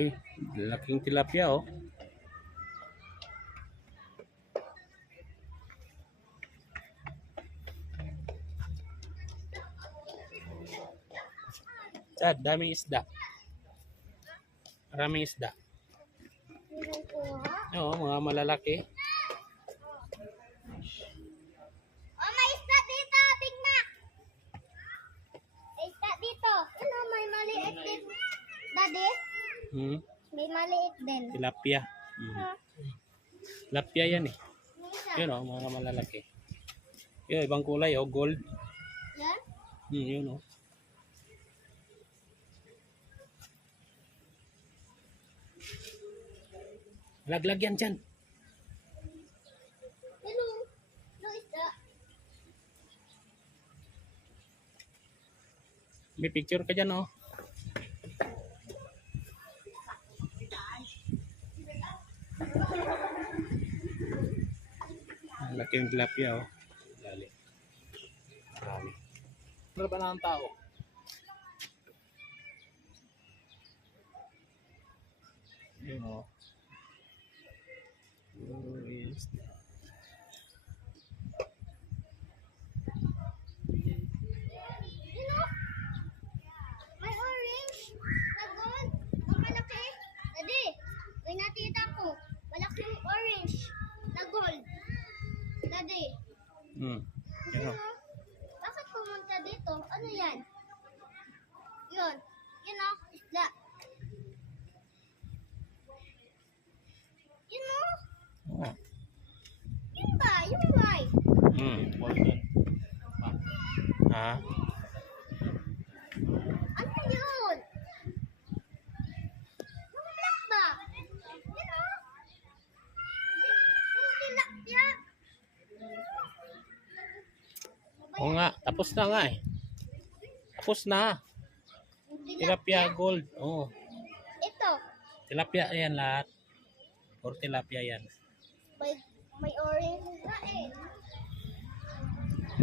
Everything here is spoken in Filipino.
Eh, laking tilapia oh. Chad, daming isda. Maraming isda. Oo, mga malalaki. Oh, may isda dito, Big Mac. May isda dito. Ano, may maliit din. Daddy, Hmm, may maliit din. tilapia. Ha? Tilapia yan eh. May isa. Yun oh, mga malalaki. Yun, ibang kulay oh, gold. Yan? Yun oh. Laglag yan dyan. Hello. Hello, isda. May picture ka dyan oh. Ang laki yung tilapia oh. Lali. Marami. Ano ba na ang tao? Yun oh. Where is the... You know, may orange na gold. Ang malaki. Daddy, may nakita ko. Malaking orange na gold. Daddy. Yun oh. Bakit pumunta dito? Ano yan? Yun. Yun o, isda. Yun o. Oh. Yun ba? Yung white. Ha? Ano yun? Yung black ba? Yun o. Yung tilapia. Oo nga, tapos na nga eh. Tapos na. Yung Tilapia gold. Oo. Ito. Tilapia yan lahat. Or tilapia yan. May orange na eh.